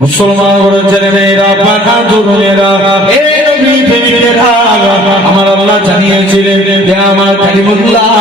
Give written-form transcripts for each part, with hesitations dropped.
মুসলমান ঘরের ছেলে মেয়েরা, পাকা তরুণেরা, এই নবী প্রেমিকেরা, আমার আল্লাহ জানিয়েছিলেন যে আমার কালিমুল্লাহ,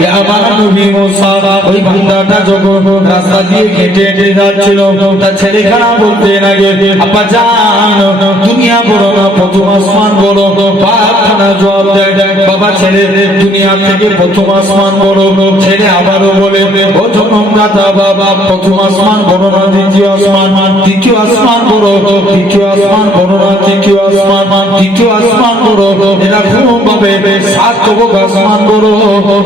যে আমার নবী মুসা, ওই বান্দাটা যখন রাস্তা দিয়ে হেঁটে হেঁটে যাচ্ছিল, তার ছেলেখানা বলতে লাগে, আব্বা জান, দুনিয়া বড় না প্রথম আসমান বড়? বাপখানা জবাব দেয়, বাবা ছেলে, দুনিয়া থেকে প্রথম আসমান বড়। ছেলে আবারও বলে, ও জনমদাতা বাবা, প্রথম আসমান বড় না দ্বিতীয় আসমান? দ্বিতীয় আসমান বড়। দ্বিতীয় আসমান বড় না তৃতীয় আসমান? দ্বিতীয় আসমান বড়। এরকম ভাবে সাত তবক আসমান বড়।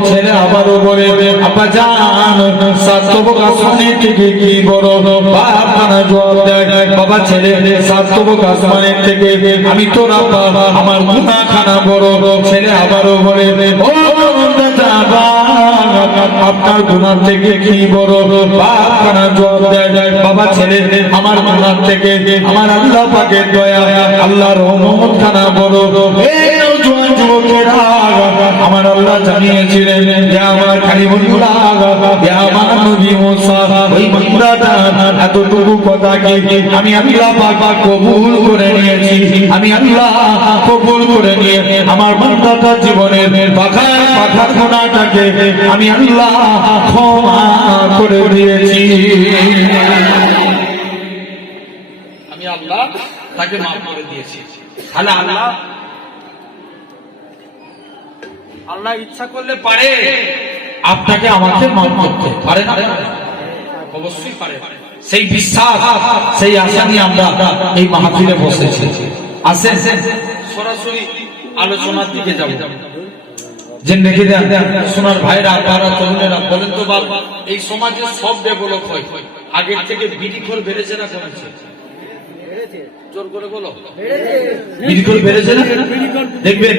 ছেলে আবারও বলে, আব্বা জান, সাত তবক আসমানের থেকে কি বড়? বাপখানা জবাব দেয়, বাবা ছেলে, সাত তবক আসমানের থেকে আমি তোর আব্বা, আমার গুনাহখানা বড়। ছেলে আবারও বলে, ও দাদা, আপনার গুনাহ থেকে কি বড়? বাপখানা জবাব দেয়, বাবা ছেলে, আমার গুনাহ থেকে আমার আল্লাহ পাকের দয়া, আল্লাহর রহমত খানা বড়। এই নওজোয়ান যুবকেরা, আমার আল্লাহ জানিয়েছিলেন যে আমার কালিমুল্লাহ, যে আমার নবী মুসা, ওই বান্দাটা এতটুকু কথা কি আমি আল্লাহ পাক কবুল করে নিয়েছি। আমি আল্লাহ কবুল করে নিয়ে আমার বান্দাটা জীবনের পাখার পাখার গুনাহটাকে আমি আল্লাহ ক্ষমা করে দিয়েছি। আমি আল্লাহ তাকে মাফ করে দিয়েছি। তাহলে আল্লাহ ইচ্ছা করলে পারে আপনাকে আমাকে মাফ করতে পারে না? অবশ্যই পারে। সেই বিশ্বাস, সেই আশা নিয়ে আমরা এই মাহফিলে বসেছি। আসেন সরাসরি আলোচনার দিকে যাব। জেনে রেখে দেন সোনার ভাইরা, আপনারা তরুণেরা, বলেন তো বাবা, এই সমাজে সব ডেভেলপ হয়, আগের থেকে বিড়িখোর বেড়েছে না কমেছে? জোর করে বলো, বিড়িখোর বেড়েছে না? দেখবেন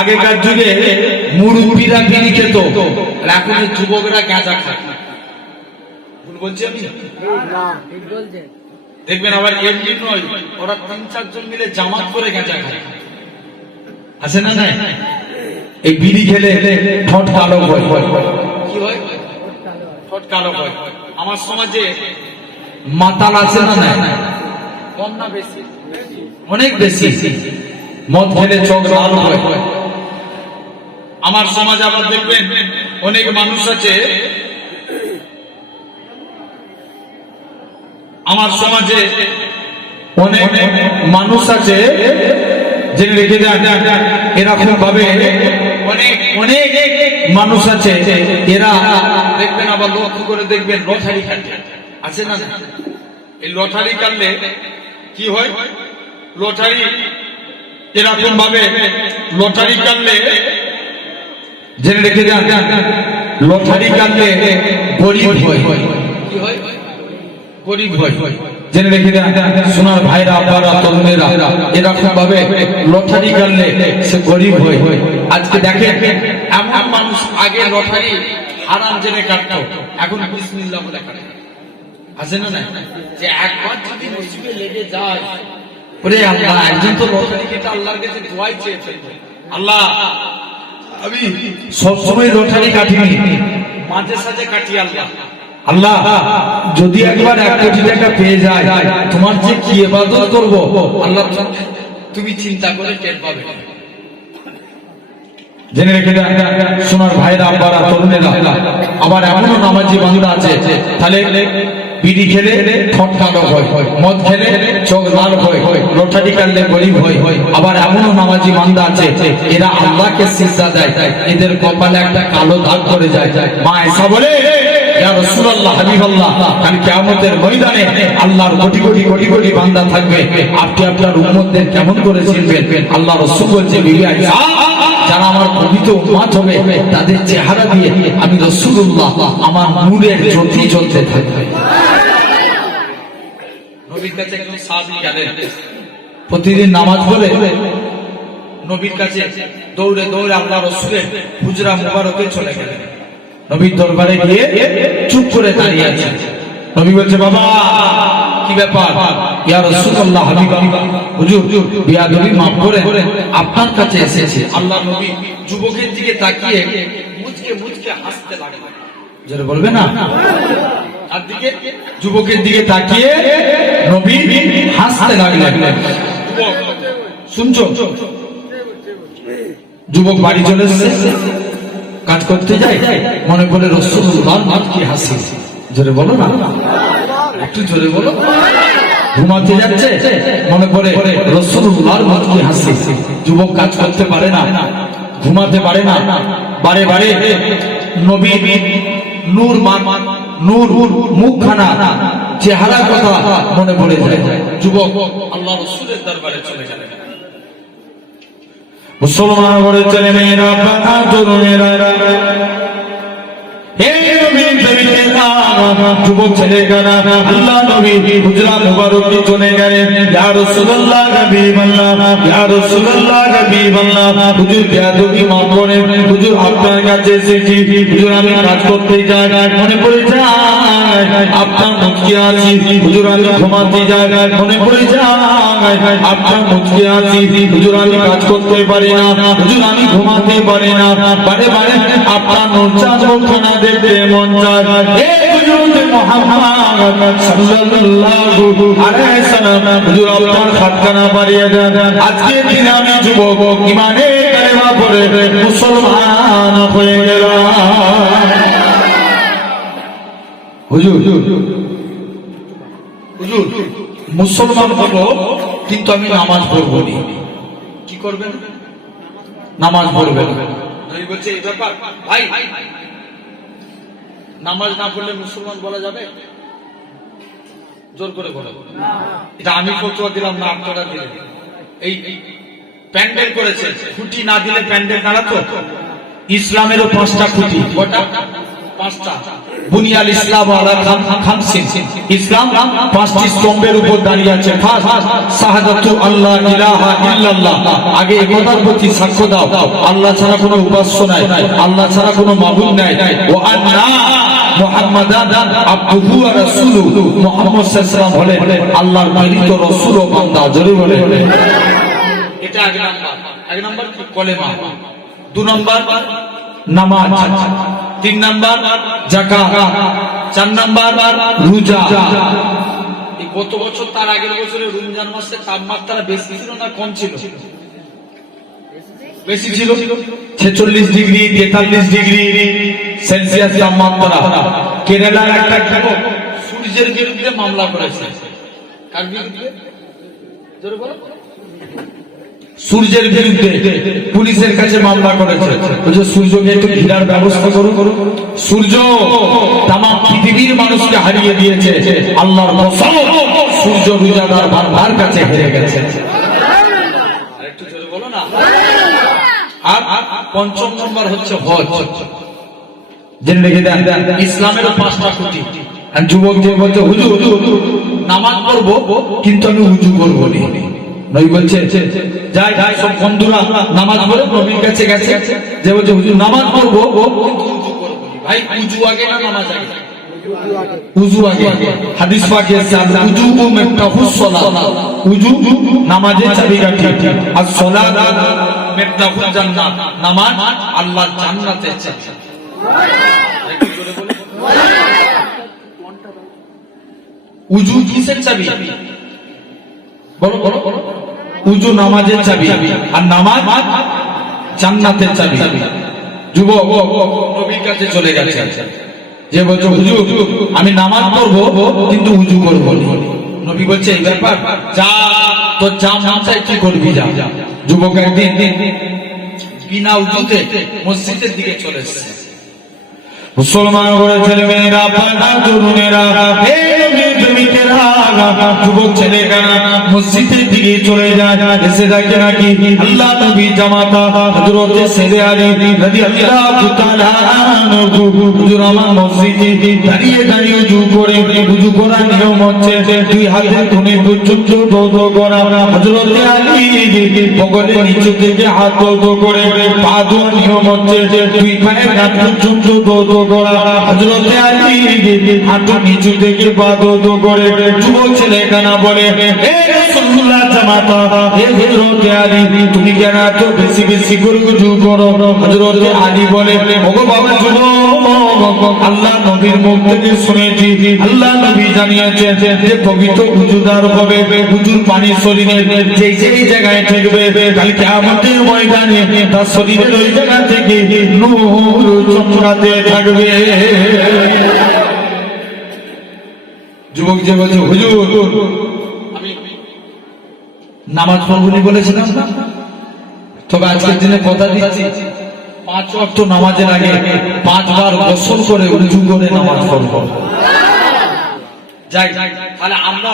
আগেকার যুগে মুরব্বীরা বিড়ি খেত, আর এখন যুবকরা গাঁজা খায়। ভুল বলছি আমি? দেখবেন আবার এমনি নয়, ওরা ৩-৪ জন মিলে জামাত করে গাঁজা খায়। আছে না? নাই? এই বিড়ি খেলে ঠোঁট কালো হয়। কি হয়? ঠোঁট কালো হয়। আমার সমাজে মাতাল আছে না? নাই? কম না বেশি? অনেক বেশি। মদ খেলে চোখ লাল হয়। আমার সমাজে আবার দেখবেন অনেক মানুষ আছে, আমার সমাজে অনেক মানুষ আছে জেনে রেখে দেন, এরকম ভাবে অনেক অনেক মানুষ আছে, এরা দেখবেন আবার লক্ষ্য করে দেখবেন লটারি কাটে। আছে না? এই লটারি কাটলে কি হয়? লটারি এরকম ভাবে লটারি কাটলে জেনে রেখে দেন, লটারি কাটলে গরিব হয়। কি হয়? গরিব হয়। জেনে রেখে দেন সোনার ভাইরা, আপনারা তরুণেরা, এরকম ভাবে লটারি কাটলে সে গরিব হয়। আজকে দেখেন এমন মানুষ আগে লটারি হারাম জেনে কাটতো, এখন বিসমিল্লাহ বলে কাটে। আছে না? না, যে একবার যদি নসিবে লেগে যায়, ওরে আল্লাহ, একজন তো লটারি কেটে আল্লাহর কাছে দোয়াই চেয়েছে, আল্লাহ আমি সবসময় লটারি কাটিনি, মাঝে সাঝে কাটি। আল্লাহ যদি একবার 1 কোটি টাকা পেয়ে যায়, তোমার যে কি ইবাদত করব, আল্লাহ তুমি চিন্তা করে টের পাবে। জেনে রেখে দেন সোনার ভাইরা, আপনারা তরুণেরা, আবার এমনও নামাজি বান্দা আছে, তাহলে বিড়ি খেলে ঠোঁট কালো হয়, মদ খেলে চোখ লাল হয়, লটারি কাটলে গরিব হয়। আবার এমনও নামাজি বান্দা আছে, এরা আল্লাহকে সিজদা দেয়, এদের কপালে একটা কালো দাগ পড়ে যায়। মা আয়েশা বলে, ইয়া রাসূলুল্লাহ, হাবিবাল্লাহ, কাল কিয়ামতের ময়দানে আল্লাহর কোটি কোটি কোটি কোটি বান্দা থাকবে, আপনি আপনার উম্মতদের কেমন করে চিনবেন? আল্লাহ রাসূল বলছে, বিবি আয়েশা, যারা আমার পবিত্র উম্মত হবে, তাদের চেহারা দিয়ে আমি রাসূলুল্লাহ আমার নূরের জ্যোতি জ্বলতে থাকবে। নবীর কাছে একজন সাহাবী গেলেন, প্রতিদিন নামাজ পড়ে নবীর কাছে দৌড়ে দৌড়ে আল্লাহ রাসূলের হুজরা মুবারকে চলে গেলেন। নবীর দরবারে গিয়ে চুপ করে দাঁড়িয়ে আছে। নবী বলছে, বাবা কি ব্যাপার? ইয়া রাসূলুল্লাহ, হাবিবাল্লাহ, হুজুর বিয়াদবি মাফ করে আপনার কাছে এসেছি। আল্লাহ নবী যুবকের দিকে তাকিয়ে মুচকে মুচকে হাসতে লাগলেন। যারা বলবে না, আর দিকে যুবকের দিকে তাকিয়ে নবী হাসতে লাগলেন। শুনছো? যুবক বাড়ি চলে এসেছে, কাজ করতে যায়, মনে করে রাসূলুল্লাহ কি হাসি, জোরে বলো না, একটু জোরে বলো। ঘুমাতে যাচ্ছে, মনে করে রাসূলুল্লাহর কি হাসি। যুবক কাজ করতে পারে না, ঘুমাতে পারে না, বারে বারে নবী নূর নূর মুখখানা চেহারা কথা মনে পড়ে যায়। যুবক আল্লাহ রাসূলের দরবারে চলে গেলেন। মুসলমান ঘরে চলে মেয়েরা, বাবা তরুণেরা, যুবক ছেলেরা আল্লাহ নবী হুজরা মুবারক চলে গেলেন। ইয়া রাসূলুল্লাহ হাবিবাল্লাহ, ইয়া রাসূলুল্লাহ হাবিবাল্লাহ, হুজুর বেয়াদবি মাফ করেন, হুজুর আপনার কাছে এসেছি, হুজুর আমি কাজ করতে যাই, মনে পড়ে যায় আপনার মুচকি আছি, হুজুর আমি ঘুমাতে যাই, মনে পড়ে যায় আপনার মুচকি আছি, হুজুর আমি কাজ করতে পারি না, হুজুর আমি ঘুমাতে পারি না, বারে বারে আপনার নূর চাঁদখানা দেখতে মন চায়। হে হুজুর মুহাম্মদ সাল্লাল্লাহু আলাইহি সাল্লাম, হুজুর আপনার খাতখানা বাড়িয়ে দেন। আজকে দিন আমি যুবক ঈমানে কালেমা পড়ে মুসলমান হয়ে গেলাম। হুজুর হুজুর মুসলমান হবো, কিন্তু আমি নামাজ পড়বো না। কি করবেন? নামাজ পড়বেন। নবী বলছে এই ব্যাপার, ভাই নামাজ না পড়লে মুসলমান বলা যাবে? জোর করে বলো। এটা আমি ফতোয়া দিলাম না, আপনারা দিলেন। এই প্যান্ডেল করেছে, খুঁটি না দিলে প্যান্ডেল নাড়াতো। ইসলামেরও 5টা খুঁটি। কটা? 5টা। বুনিয়াল ইসলাম আলা খামসিন, ইসলাম 5টি স্তম্ভের উপর দাঁড়িয়ে আছে। ফার্স্ট শাহাদাতু আল্লাহ ইলাহা ইল্লাল্লাহ, আগে এই কথার প্রতি সাক্ষ্য দাও আল্লাহ ছাড়া কোনো উপাস্য নাই, আল্লাহ ছাড়া কোনো মাবুদ নাই, ওয়া আন্না মুহাম্মাদান আবদুহু ওয়া রাসূলুহু, মুহাম্মদ সাল্লাল্লাহু আলাইহি ওয়াসাল্লাম হলেন আল্লাহর প্রেরিত রাসূল ও বান্দা। জোরে বলে। এটা আগে নাম্বার। এক নাম্বার কি? কলেমা। 2 নাম্বার নামাজ, 3 নাম্বার যাকাত, 4 নাম্বার রোজা। এই গত বছর তার আগের বছরে রমজান মাসে তাপমাত্রা বেশি ছিল না কম ছিল? বেশি ছিল। 46 ডিগ্রি 43 ডিগ্রি সেলসিয়াস তাপমাত্রা। কেরালার একটা যুবক সূর্যের বিরুদ্ধে মামলা করেছে। কার বিরুদ্ধে? জোরে বলো। সূর্যের বিরুদ্ধে পুলিশের কাছে মামলা করেছে। বলছে সূর্যকে একটু ঘিরার ব্যবস্থা করো। সূর্য তাম পৃথিবীর মানুষকে হারিয়ে দিয়েছে, আল্লাহর কসম সূর্য রোজাদার বান্দার কাছে হেরে গেছে। একটু জোরে বলো না। আর 5ম নম্বর হচ্ছে হজ। জেনে রেখে দেন, ইসলামেরও 5টা খুঁটি। আর যুবক যে বলছে হুজুর নামাজ পড়বো কিন্তু আমি উযু করবো না। নবী বলছে যাই সব বন্ধুরা নামাজ পড়ে নবীর কাছে গেছে, যে বলছে হুজুর নামাজ পড়বো কিন্তু উযু করবো না। ভাই উযু আগে না নামাজ আগে? উযু আগে। হাদিস পাকে আছে উযু মিফতাহুস সালাত, উযু নামাজের চাবিকাঠি, আর সালাত মিফতাহুল জান্নাত, নামাজ আল্লাহর জান্নাতের চাবি। একটু জোরে বলুন। উযু কিসের চাবি? বলো বলো বলো। উযু নামাজের চাবি, আর নামাজ জান্নাতের চাবি। যুবক নবীর কাছে চলে গেছে, যে বলছে হুজুর আমি নামাজ পড়বো কিন্তু উযু করবো না। নবী বলছে এই ব্যাপার, যা তো যা মন চাই কি করবি যা। যুবক একদিন বিনা উযুতে মসজিদের দিকে চলে এসেছে। মুসলমান ঘরে ছেলে মেয়েরা, বাবা তরুণেরা, হে নবীর প্রেমিকেরা, যুবক ছেলেরা মসজিদের দিকে চলে যায়। এসে দেখে নাকি আল্লাহ নবী জামাতা হযরতে সাইয়েদে আলী রাদিয়াল্লাহু তাআলা আনহু হুজুর আমার মসজিদে দাঁড়িয়ে দাঁড়িয়ে উযু করে। উযু করার নিয়ম হচ্ছে 2 হাতের কোণে পর্যন্ত দোদো করা। হযরতে আলী বগলের নিচে থেকে হাত দোদো করে। পা ধোয়ার নিয়ম হচ্ছে 2 পায়ের গাঁট পর্যন্ত দোদো করা। হযরতে আলী হাঁটু নিচু থেকে পা দোদো করে। যুবক ছেলে কানা বলে হে রাসূলুল্লাহ জামাতা, হে হযরতে আলী তুমি কেন এত বেশি বেশি করে উযু করো? হযরতে আলী বলে ওগো বাবা যুবক, আল্লাহ নবীর মুখ থেকে শুনেছি আল্লাহ নবী জানিয়েছেন যে পবিত্র উজুদার হবে, উজুর পানি শরীরের যেই যেই জায়গায় ঠেকবে কাল কিয়ামতের ময়দানে তার শরীরের ওই জায়গা থেকে নূর চমকাতে থাকবে। যুবক যে বলছে হুজুর আমি নামাজ পড়বনি বলেছিলাম না, তবে আজকের দিনে কথা দিচ্ছি 5 ওয়াক্ত নামাজের আগে 5 বার গোসল করে উজু করে নামাজ পড়ব। যাই তাহলে আমরা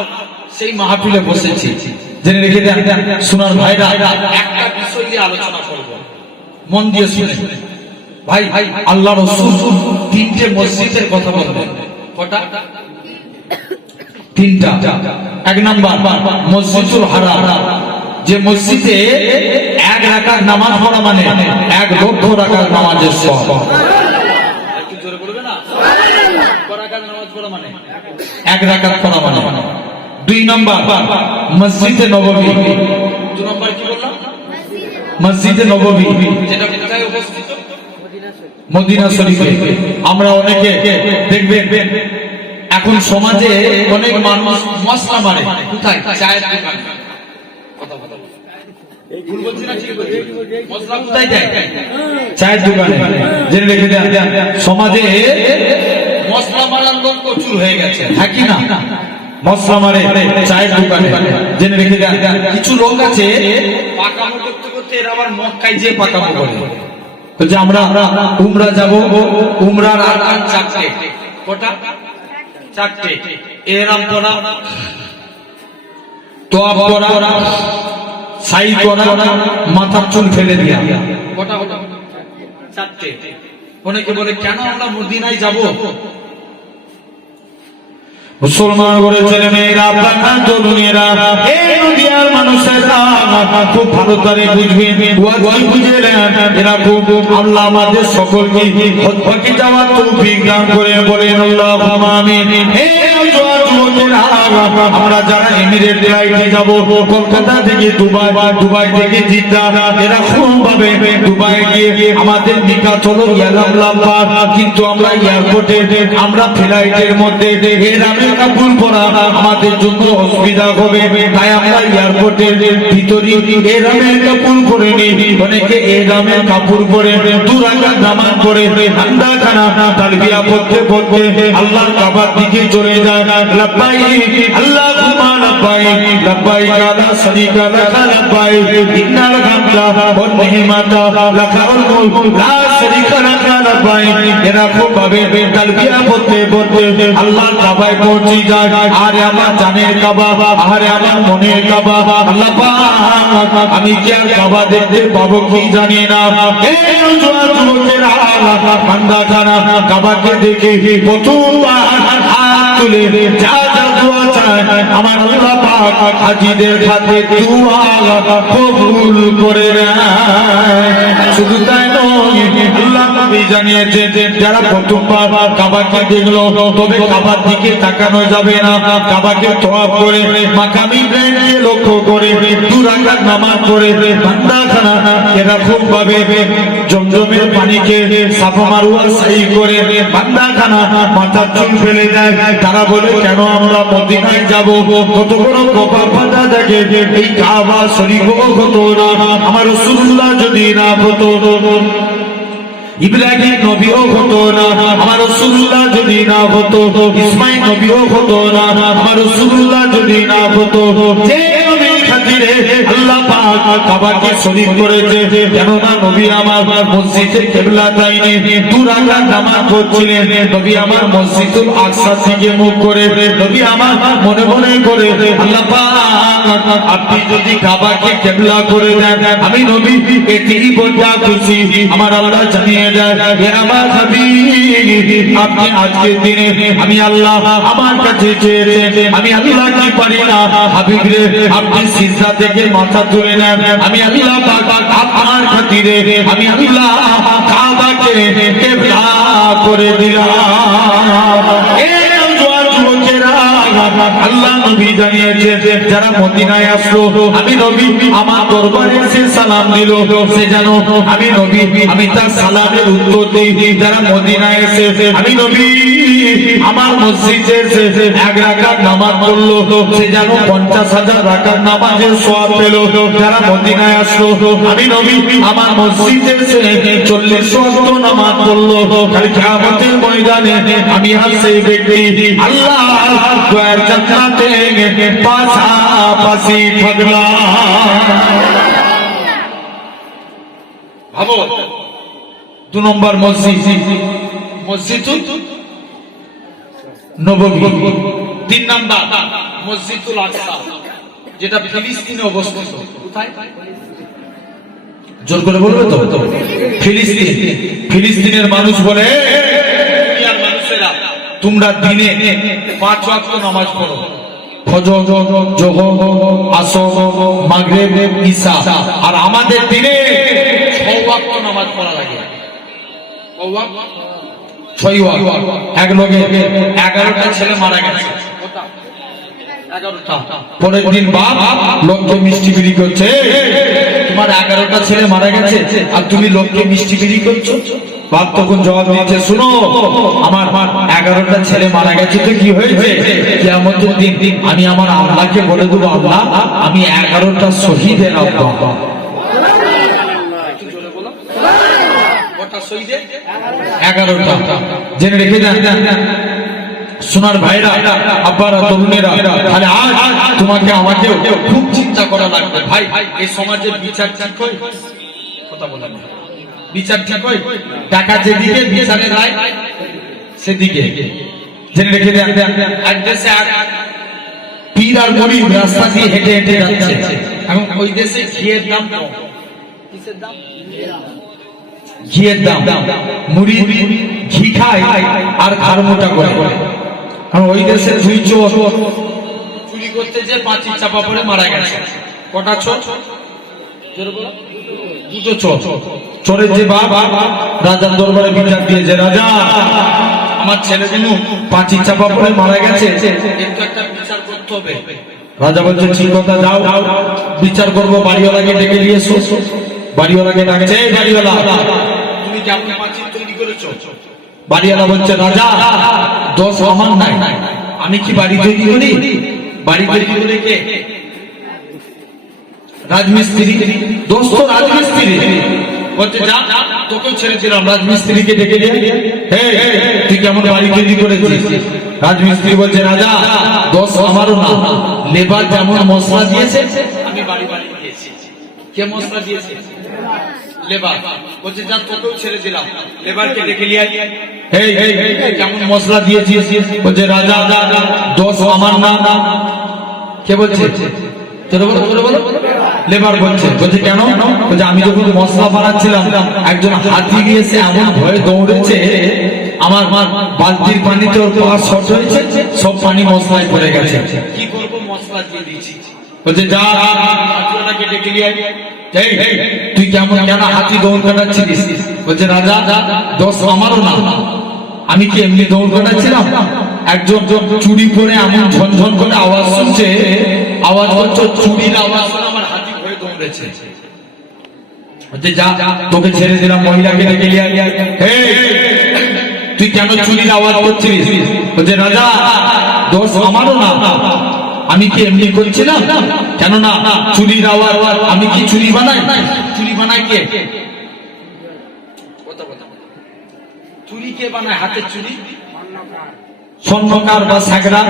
সেই মাহফিলে বসেছি, জেনে রেখে দেন সোনার ভাইরা, একটা বিষয় নিয়ে আলোচনা করব, মন দিয়ে শুনে। ভাই আল্লাহ রাসূল 3টে মসজিদের কথা বললেন। কটা? 3টা। 1 নাম্বার মসজিদুল হারাম, যে মসজিদে 1 রাকাত নামাজ পড়া মানে 1 লক্ষ রাকাত নামাজের সওয়াব। একটু জোরে বলবে না? 1 রাকাত নামাজ পড়া মানে 1 রাকাত পড়া মানে। 2 নাম্বার মসজিদে নববী। 2 নাম্বার কি বললাম? মসজিদে নববী, যেটা কোথায় অবস্থিত? মদিনা শরীফে। আমরা অনেকে দেখবেন এখন সমাজে অনেক মানুষ মশলা মারে কোথায়? চায়ের দোকানে। কথা বলো, এই ভুল বলছি না ঠিক বলছি? মশলা কোথায় যায়? চায়ের দোকানে। জেনে রেখে দেন সমাজে মশলা মারার লোক প্রচুর হয়ে গেছে, হ্যাঁ কি না? মশলা মারে চায়ের দোকানে। জেনে রেখে দেন কিছু লোক আছে পাকামো করতে করতে এরা আবার মক্কায় যেয়ে পাকামো করে। যে আমরা উমরা যাব, উমরার আরকান 4টে। কটা? 4টে। ইহরাম করা, তোয়াফ করা, সাই করা, মাথার চুল ফেলে দেয়া। কটা হলো? 4টে। অনেকে বলে কেন আমরা মদিনায় যাব? মুসলমান করে ছেলে মেয়েরা, আপনার তরুণেরা, এই নদিয়ার মানুষেরা খুব ভালো করে বুঝবেন, বুঝে নেন, এরা খুব আল্লাহ আমাদের সকলকে হজে যাওয়ার তৌফিক দান করে বলেন আল্লাহুম্মা আমিন। আমরা যারা এমিরেট ফ্লাইটে যাব, কলকাতা থেকে দুবাই, দুবাই থেকে জিদ্দা, এরকম ভাবে দুবাই গিয়ে আমাদের নিকাত হলো ইয়ালামলাম, কিন্তু আমরা এয়ারপোর্টে আমরা ফ্লাইটের মধ্যে এরামের কাপড় পরা আমাদের জন্য অসুবিধা হবে, তাই আমরা এয়ারপোর্টের ভিতরে এরামের কাপড় পরে নিই। অনেকে এরামের কাপড় পরে 2 রাকাত নামাজ পড়ে ঠান্ডা খানা তালবিয়া পড়তে পড়তে আল্লাহর কাবার দিকে চলে যায়। লব্বাইক আল্লাহুম্মা লব্বাইক, লব্বাইক লা শারীকা লাক লব্বাইক, ইন্নাল হামদা ওয়ান নি'মাতা লাক ওয়াল মুলক লা শারীকা লাক লব্বাইক। এরকম ভাবে তালবিয়া পড়তে পড়তে আল্লাহর কাবায় পৌঁছে যায়। আরে আমার জানের কাবা, আরে আমার মনের কাবা, আল্লাহ পাক আমি কি আর কাবা দেখতে পাবো কি জানি না। এই যুবকেরা বান্দা খানা কাবাকে দেখে প্রথমবার হাত তুলে যা যা দোয়া চায় আমার আল্লাহ পাক হাজীদের খাতে দোয়া কবুল করে নেয়। শুধু তাই নয়, আল্লাহ নবী জানিয়েছেন যারা প্রথমবার কাবাকে দেখলো তবে কাবার দিকে তাকানো যাবে না, কাবাকে তওয়াফ করে মাকামি ইব্রাহিমকে লক্ষ্য করে 2 রাকাত নামাজ পড়ে বান্দা খানা এরকম ভাবে জমজমের পানিকে সাফা মারওয়া সাই করে বান্দা খানা মাথার চুল ফেলে দেয়। তারা বলে কেন আমরা মদিনায় যাব? কত বড় কপাল ফাটা থাকে, এই কাবা শরীফ হতো না আমার রাসূলুল্লাহ যদি না হতো, ইব্রাহিম নবীও হতো না আমার রাসূলুল্লাহ যদি না হতো, ইসমাঈল নবীও হতো না আমার রাসূলুল্লাহ যদি না হতো। যে নবীর খাতিরে আল্লাহ পাক কাবাকে শরীফ করেছে, কেননা নবী আমার মসজিদে কিবলা তাইনে 2 রাকাত নামাজ পড়ছিলেন, নবী আমার মসজিদুল আকসার দিকে মুখ করে, নবী আমার মনে মনে করে আল্লাহ পাক আপনি যদি কাবাকে কিবলা করে দেন আমি নবী এতেই বড় খুশি। আমার আল্লাহ জানিয়ে আমার হাবিব আপনি আজকের দিনে আমি আল্লাহ আমার কাছে চেয়েছেন, আমি আল্লাহ কি পারি না, হাবিব রে আপনি সিজদা থেকে মাথা তুলে নেন, আমি আল্লাহ পাক আপনার খাতিরে আমি আল্লাহ কাবাকে কিবলা করে দিলাম। এই যুবকেরা আল্লাহ নবী জানিয়েছে যারা মদিনায় আসলো আমি নবী আমার দরবারে এসে সালাম দিল সে যেন আমি নবী আমি তার সালামের উত্তর দিই যারা মদিনায় এসে আমি নবী আমার মসজিদে এসে 1 রাকাত নামাজ পড়লো সে যেন 50,000 রাকাত নামাজের সওয়াব পেল যারা মদিনায় আসলো আমি নবী আমার মসজিদে এসে 40 ওয়াক্ত নামাজ পড়লো কাল কিয়ামতের ময়দানে আমি আর সেই ব্যক্তি আল্লাহ দয়ার জান্নাতে পাশাপাশি থাকলাম। ভাবো 2 নম্বর মসজিদুল নববী, 3 নম্বর মসজিদুল আকসা যেটা ফিলিস্তিনে অবস্থিত। কোথায়? জোর করে বলবে তো? ফিলিস্তিনের মানুষ বলে দুনিয়ার মানুষেরা তোমরা দিনে 5 ওয়াক্ত নামাজ পড়ো, ফজর, যোহর, আসর, মাগরিব, ইশা, আর আমাদের দিনে 6 ওয়াক্ত নামাজ পড়া লাগে। 6 ওয়াক্ত। এক লোকে 11টা ছেলে মারা গেছে। পরের দিন বাপ লোককে মিষ্টি বিক্রি করছে, তোমার 11টা ছেলে মারা গেছে আর তুমি লোককে মিষ্টি বিক্রি করছো। বাপ তখন জবাব দিয়েছে শুনো আমার 11টা ছেলে মারা গেছে তো কি হয়েছে, কিয়ামতের দিন আমি আমার আল্লাহকে বলে দেবো আল্লাহ আমি 11টা শহীদের আব্বা। শহীদের 11টা জেনে রেখে দেন সোনার ভাইরা, আব্বারা, তরুণেরা। তাহলে আজ তোমাকে আমাকে খুব চিন্তা করা লাগবে ভাই। এই সমাজের বিচার ঠিক হয়? কথা বলেন, বিচার ঠিক হয়? টাকা যেদিকে বিচারের রায় সেদিকে। জেনে রেখে দেন এক দেশে পীর আর মুরিদ রাস্তা দিয়ে হেঁটে হেঁটে যাচ্ছে, এবং ওই দেশে ঘিয়ের দাম কম। কিসের দাম? ঘিয়ের দাম। মুরিদ ঘি খায় আর ঘাড় মোটা করে। কারণ ওই দেশে 2 চোর চুরি করতে যে 5 চাপা পড়ে মারা গেছে। কটা চোর? 2 চোর। চোরের যে বাপ রাজার দরবারে বিচার দিয়েছে, রাজা আমার ছেলেগুলো 5 চাপা পড়ে মারা গেছে, কিন্তু একটা বিচার করতে হবে। রাজা বলছে ঠিক কথা, যাও বিচার করবো। বাড়িওয়ালাকে ডেকে নিয়ে এসো। বাড়িওয়ালাকে ডাকছে, এই বাড়িওয়ালা তুমি কেমন 5 তৈরি করেছো? বাড়িওয়ালা বলছে রাজা দোষ আমার নাই, আমি কি বাড়ি তৈরি করি? বাড়ি তৈরি করে কে? রাজমিস্ত্রি। দোষ তো রাজমিস্ত্রি। বলছে যা তোকে ছেড়ে দিলাম, রাজমিস্ত্রিকে ডেকে নিয়ে তুই কেমন বাড়ি তৈরি করেছিস? রাজমিস্ত্রি বলছে রাজা দোষ আমারও না, লেবার যেমন মশলা দিয়েছে আমি বাড়ি বাড়ি দিয়েছি। কে মশলা দিয়েছে? লেবার। বলছে যা তোকেও ছেড়ে দিলাম, লেবারকে ডেকে নিয়ে কেমন মশলা দিয়েছিস? বলছে রাজা দোষ আমার না। কে বলছে? লেবার বলছে। বলছে কেন? বলছে আমি যখন মশলা বানাচ্ছিলাম একজন হাতি গিয়েছে, এমন ভয়ে দৌড়েছে আমার বালতির পানিতে ওর পা শর্ট হয়েছে, সব পানি মশলায় পড়ে গেছে। কি করবো? মশলা দিয়ে দিয়েছি। বলছে যা হাতিওয়ালাকে ডেকে নিয়ে তুই কেমন কেন হাতি দৌড় কাটাচ্ছিস? বলছে রাজা দোষ আমারও না, আমি কি এমনি দৌড় কাটাচ্ছিলাম? একজন চুরি করে এমন ঝনঝন করে আওয়াজ শুনছে, আওয়াজ হচ্ছে চুরির আওয়াজ শুনে আমার হাতি ভয়ে দৌড়েছে। বলছে যা তোকে ছেড়ে দিলাম, মহিলাকে ডেকে নিয়ে তুই কেন চুরির আওয়াজ করছিস? বলছে রাজা দোষ আমারও না, আমি কি এমনি করছিলাম? কেননা চুরির আওয়াজ, আমি কি চুরি বানাই? চুরি বানাই কে? চুরি কে বানায়? হাতের চুরি স্বর্ণকার বা সাগরা।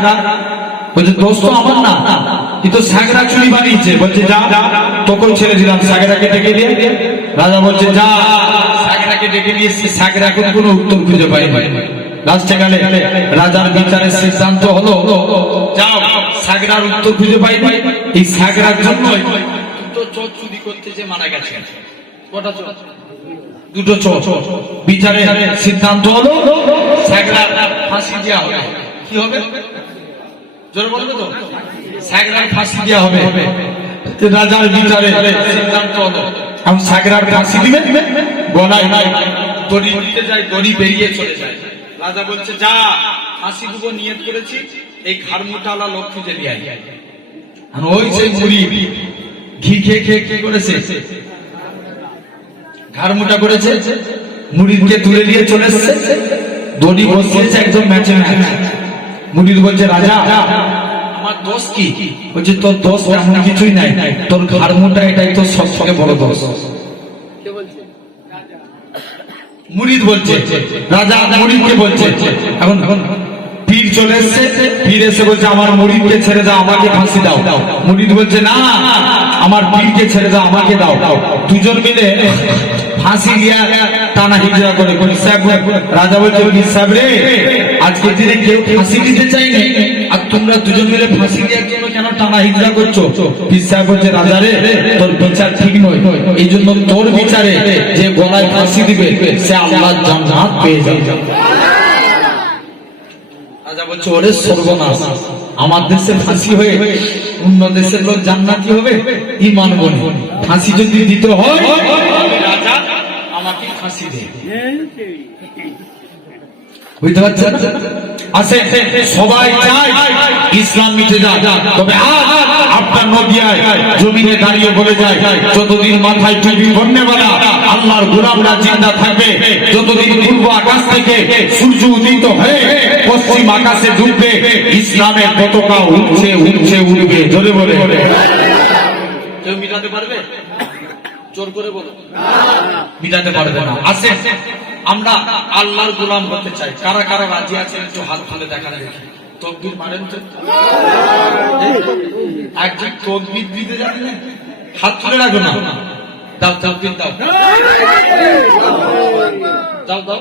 বলছে দোষ তো আমার না, কিন্তু সাগরা চুরি বানিয়েছে। বলছে যা তোকেও ছেড়ে দিলাম, সাগরাকে ডেকে দিয়ে। রাজা বলছে যা সাগরাকে ডেকে নিয়েছি, সাগরা এখন কোনো উত্তর খুঁজে পাইনি। লাস্টে গেলে রাজার বিচারের সিদ্ধান্ত হলো যাও সাগরার উত্তর খুঁজে পাইনি, এই সাগরার জন্য 2 চোর চুরি করতে যে মারা গেছে। কটা চোর? 2 চোর। বিচারের সিদ্ধান্ত হলো সাগরার ফাঁসি দেওয়া হবে। কি হবে? জোরে বলবে তো? সাগরার ফাঁসি দেওয়া হবে। রাজার বিচারে সিদ্ধান্ত হলো এখন সাগরার ফাঁসি দিবে। গলায় দড়ি দিতে যায়, দড়ি বেরিয়ে চলে যায়। রাজা বলছে যা ফাঁসি দেবো নিয়ত করেছি, এই ঘাড়মুটালা লোক খুঁজে নিয়ে আয়। আর ওই সেই মুড়ি ঘি খেয়ে খেয়ে খেয়ে করেছে, ঘাড়মুটা করেছে, মুড়িকে তুলে দিয়ে চলে এসছে, দড়ি বসিয়েছে একদম ম্যাচে ম্যাচ। মুড়িদ বলছে রাজা আমার দোষ কি? বলছে তোর দোষ এমন কিছুই নাই, তোর ঘাড়মুটা এটাই তোর সব থেকে বড় দোষ। মুরিদ বলছে, রাজা মুরিদকে বলছে, এখন পীর চলে এসছে, পীর এসে বলছে আমার মুরিদকে ছেড়ে দাও, আমাকে ফাঁসি দাও। মুরিদ বলছে না, আমার পীরকে ছেড়ে দাও, আমাকে দাও। দুজন মিলে ফাঁসি দিয়া টানা হিজড়া করে। রাজা বলছে পীর সাহেব রে, আজকের দিনে কেউ ফাঁসি দিতে চাইনি, আর তোমরা দুজন মিলে ফাঁসি দেওয়ার জন্য কেন টানা হিজড়া করছো? পীর সাহেব বলছে রাজা রে, তোর বিচার ঠিক নয়, এই জন্য তোর বিচারে যে গলায় ফাঁসি দিবে সে আল্লাহর জান্নাত পেয়ে যাবে। রাজা বলছে ওরে সর্বনাশ, আমার দেশে ফাঁসি হয়ে অন্য দেশের লোক জান্নাতি হবে? ঈমান বলি ফাঁসি যদি দিতে হয় রাজা আমাকে ফাঁসি দে। বুঝতে পারছেন? আসে সবাই চায় ইসলাম মিটে যায়, তবে আজ আপনার নদিয়ায় জমিনে দাঁড়িয়ে বলে যায় যতদিন মাথায় টুপি বন্যেওয়ালা আল্লাহর গোলামরা জিন্দা থাকবে, যতদিন পূর্ব আকাশ থেকে সূর্য উদিত হয়ে পশ্চিম আকাশে ডুববে, ইসলামের পতাকা উঠছে উঠছে উঠবে। জোরে বলে কেউ মিটাতে পারবে? জোর করে বলো, মিটাতে পারবে না। আসে আমরা আল্লাহর গোলাম হতে চাই। কারা কারা রাজি আছেন একটু হাত তুলে দেখা দেখি। তকবীর মারেন তো? একজন তকবীর দিতে জানেন? হাত তুলে রাখো না, দাও তকবীর দাও, দাও দাও।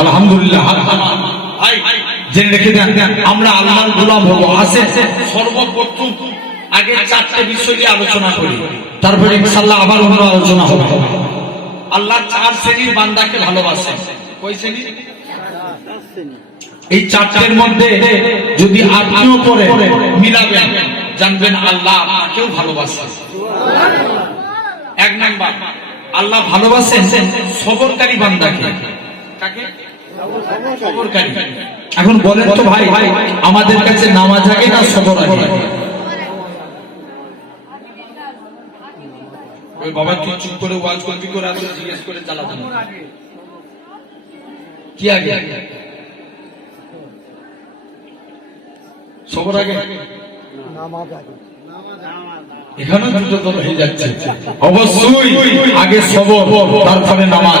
আলহামদুলিল্লাহ। জেনে রেখে দেন আমরা আল্লাহর গোলাম হব। আসে সর্বপ্রথম আগে চারটে বিষয় নিয়ে আলোচনা করি, তারপরে ইনশাআল্লাহ আবার অন্য আলোচনা হবে। আল্লাহ চার শ্রেণীর বান্দাকে ভালোবাসেন। কয় শ্রেণী? এই চারটের মধ্যে যদি আপনিও পড়ে মিলাবেন, জানবেন আল্লাহ আপনাকেও ভালোবাসেন। এক নাম্বার, আল্লাহ ভালোবাসেন সবরকারী বান্দাকে। কাকে? সবরকারী। এখন বলেন তো ভাই, আমাদের কাছে নামাজ আগে না সবর আগে? ওই বাবা তুই চুপ করে ওয়াজ করবি করে আর জিজ্ঞেস করে চালাতে না। কি আগে? সবর আগে? নামাজ আগে। এখানেও দুটো দল হয়ে যাচ্ছে। অবশ্যই আগে সবর, তারপরে নামাজ।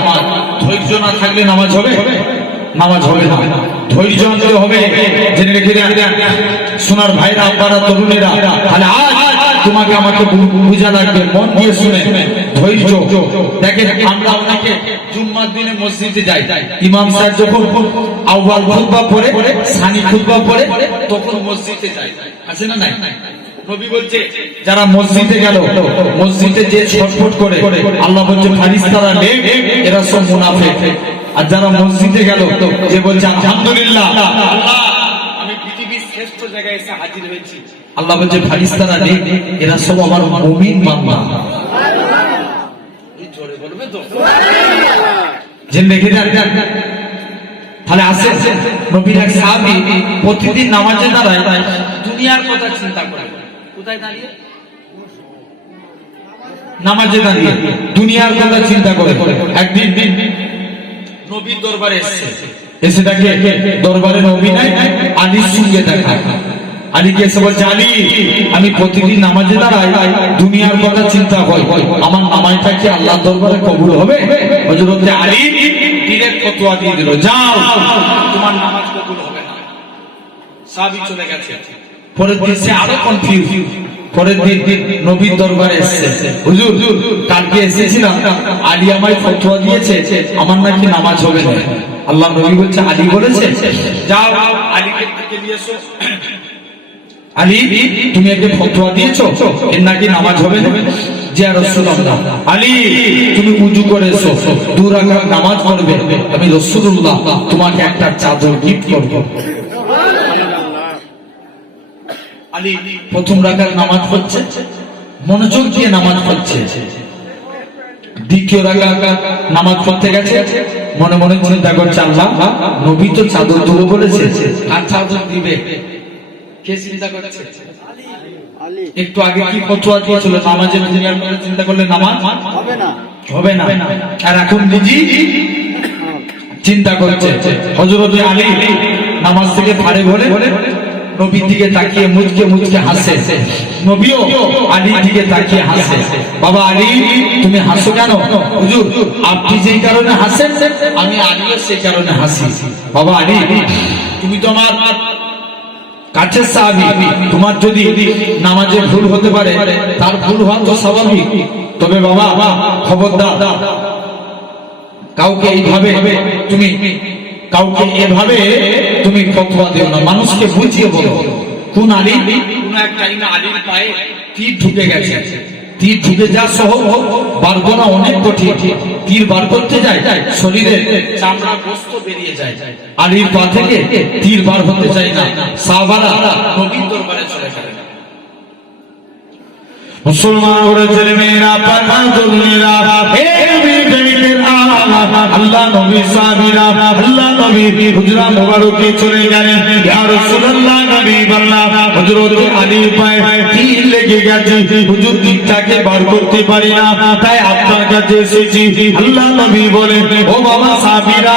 ধৈর্য না থাকলে নামাজ হবে? নামাজ হবে না। ধৈর্য আনতে হবে। জেনে রেখে দেন সোনার ভাইরা, আব্বারা, তরুণেরা, তাহলে আজ তোমাকে আমাকে বুঝা লাগবে, মন দিয়ে শুনে। ধৈর্য দেখেন, আমরা অনেকে জুম্মার দিনে মসজিদে যাই, ইমাম সাহেব যখন আউয়াল খুতবা পড়ে, সানি খুতবা পড়ে, তখন মসজিদে যাই। আছে না নাই? নবী বলছে যারা মসজিদে গেল, মসজিদে যে ছটফট করে, আল্লাহ বলছে ফারিস্তারা নেক, এরা সব মুনাফিক। আর যারা মসজিদে গেল, যে বলছে আলহামদুলিল্লাহ আল্লাহ আমি পৃথিবীর শ্রেষ্ঠ জায়গায় এসে হাজির হয়েছি, আল্লাহ বলছে ফারিস্তারা নেক, এরা সব আমার মুমিন বান্দা। এই জোরে বলবে তো? জেনে রেখে দেন। তাহলে আসে নবীর এক সাহাবী প্রতিদিন নামাজে দাঁড়ায়, দুনিয়ার কথা চিন্তা করে। কোথায় দাঁড়িয়ে? নামাজে দাঁড়িয়ে দুনিয়ার কথা চিন্তা করে। একদিন নবীর দরবারে এসে দেখে দরবারে নবী নাই, আলীর সঙ্গে দেখা। আলীকে এসে বলছে আলী, আমি প্রতিদিন নামাজে দাঁড়াই, দুনিয়ার কথা চিন্তা হয়, আমার নামাজটা কি আল্লাহর দরবারে কবুল হবে? হযরত আলী ডিরেক্ট ফতোয়া দিয়ে দিল, যাও তোমার নামাজ কবুল হবে না। সাহাবী চলে গেছে। পরের দিন সে আরো কনফিউজ। পরের দিন নবীর দরবারে এসেছে, হুজুর কালকে এসেছিলাম, আলী আমায় ফতোয়া দিয়েছে আমার নাকি নামাজ হবে না। আল্লাহ নবী বলছে আলী বলেছে, যাও আলীকে ডেকে নিয়ে এসো। আলী তুমি একে ফতোয়া দিয়েছো এর নাকি নামাজ হবে না? জি ইয়া রাসূলুল্লাহ। আলী তুমি ওযু করে এসো, 2 রাকাত নামাজ পড়বে, আমি রাসূলুল্লাহ তোমাকে একটা চাদর গিফট করব। আলী প্রথম রাকাত নামাজ পড়ছে, মনোযোগ দিয়ে নামাজ পড়ছে। দ্বিতীয় রাকাত নামাজ পড়তে গেছে, মনে মনে চিন্তা করছে, আল্লাহ নবী তো চাদর দেবো বলেছে, আর চাদর দিবে কে চিন্তা করছে? একটু আগে কি ফতোয়া দিয়েছিল নামাজের দুনিয়ার কথা চিন্তা করলে নামাজ হবে না, আর এখন নিজে চিন্তা করছে। হযরত আলী নামাজ থেকে ফারেক হলে নবীর দিকে তাকিয়ে মুচকে মুচকে হাসে, নবীও আলীর দিকে তাকিয়ে হাসে। বাবা আলী তুমি হাসো কেন? হুজুর আপনি যেই কারণে হাসেন আমি আলীও সেই কারণে হাসি। বাবা আলী তুমি তো আমার কাছের সাহাবী, তোমার যদি নামাজে ভুল হতে পারে তার ভুল হওয়া তো স্বাভাবিক, তবে বাবা খবরদার কাউকে এইভাবে তুমি ফতোয়া দিও না, মানুষকে বুঝিয়ে বলো। কোন আলী? কোন এক টাইমে আলীর পায়ে তীর ঢুকে গেছে, তীর ঢুকে যা সহ বার করা অনেক কঠিন, তীর বার করতে যায় শরীরের চামড়া গোস্ত বেরিয়ে যায়, আলীর পা থেকে তীর বার হতে চায় না। সাহাবারা নবীর দরবারে চলে গেলেন। মুসলমান ওরা ছেলে মেয়েরা পাঠা তরুণীরা হে নবী প্রেমিকের আল্লাহ নবী সাহাবীরা আল্লাহ নবী হুজরা মুবারকে চলে গেলেন। ইয়া রাসূলুল্লাহ নবী বললেন হযরত আলীর পায়ে তীর লেগে গেছে, হুজুর তীরটাকে বার করতে পারি না, তাই আপনার কাছে এসেছি। আল্লাহ নবী বলেন ও বাবা সাহাবীরা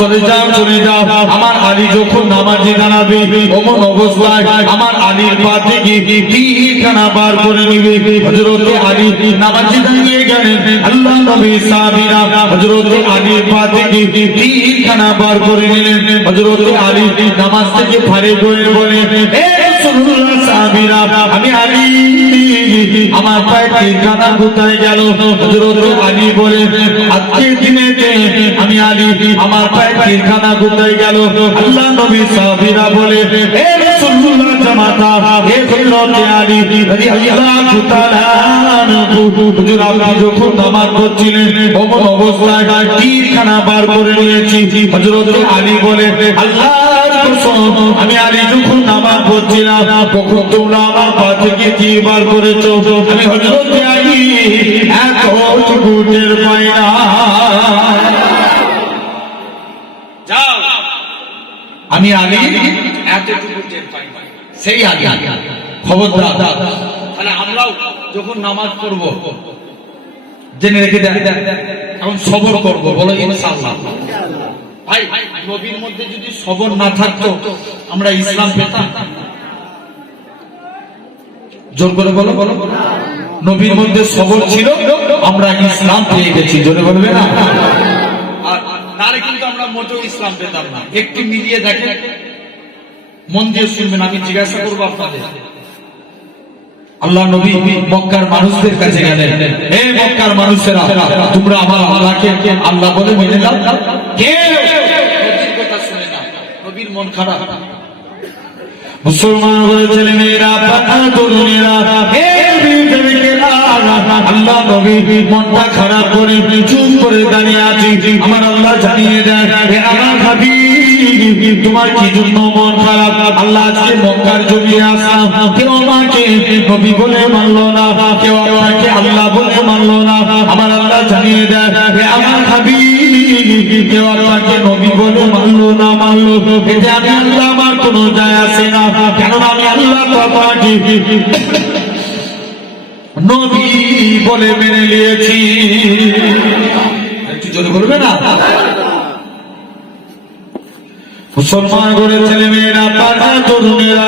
চলে যাও, আমার আলী যখন নামাজে দাঁড়াবে ওমন অবস্থায় আমার আলীর পা থেকে তীরখানা বার করে নিবে। হযরত আলী নামাজে দাঁড়িয়ে গেলেন, আল্লাহ নবী সাহাবীরা হযরত আলীর পা থেকে তীরখানা বার করে নিলেন। হযরত আলী নামাজ থেকে ফারেক হয়ে বলেন হে রাসূলুল্লাহ সাহাবীরা আমি আলী, আমার পায়ে তীরখানা কোথায় গেল? হযরত আলী বলেন আজকের দিনেতে আমি আলী, আমার পায়ে তীরখানা কোথায় গেল? আল্লাহ নবী সাহাবীরা বলে হে রাসূলুল্লাহ জামাতা হে হযরত আলী রাদিয়াল্লাহু তাআলা আনহু, হুজুর আপনি যখন নামাজ পড়ছিলেন ওমন অবস্থায় তীরখানা বার করে নিয়েছি। হযরত আলী বলে আল্লাহর কসম আমি আলী যখন নামাজ পড়ছিলাম তখন তোমরা আমার পা থেকে তীর বার করেছো, আমি হযরত আলী এতটুকু টের পাই না। যাও আমি আলী এতটুকু টের পাই না, সেই আলী। খবরদার তাহলে আমরাও যখন নামাজ পড়ব জেনে রেখে দেন, এখন সবর করব, বলো ইনশাআল্লাহ। ভাই নবীর মধ্যে যদি সবর না থাকতো আমরা ইসলাম পেতাম? জোর করে বলো। নবীর মধ্যে সবর ছিল, আমরা ইসলাম পেয়ে গেছি, জোরে বলবে না? আর নারে কিন্তু আমরা মোটেও ইসলাম পেতাম না। একটু মিলিয়ে দেখেন, মন দিয়ে শুনবেন, আমি জিজ্ঞাসা করবো আপনাদের। আল্লাহ নবী মক্কার মানুষদের কাছে গেলেন, হে মক্কার মানুষেরা তোমরা আমার আল্লাহকে আল্লাহ বলে মেনে নাও। কেউ নবীর কথা শুনে না, নবীর মন খারাপ। মুসলমান ছেলে মেয়েরা পাঠা তরুণীরা হে প্রেমিকেরা আল্লাহ নবী মনটা খারাপ করে চুপ করে দাঁড়িয়ে আছে। আমার আল্লাহ জানিয়ে দেয় হে আমার হাবিব তোমার কি জন্য মন খারাপ? আল্লাহ আজকে মক্কার জমিয়ে আসলাম, কেউ আমাকে নবী বলে মানলো না, কেউ আমাকে আল্লাহ বলে মানলো না। আমার আল্লাহ জানিয়ে দেয় হে আমার হাবিব কেউ আমাকে নবী বলে মানলো না এতে আমি আল্লাহ আমার কোনো যায় আসে না, কেননা আমি আল্লাহ আপনাকে নবী বলে মেনে নিয়েছি। একটু জোরে বলবে না? মুসলমান ঘরের ছেলে মেয়েরা পাঠা তরুণীরা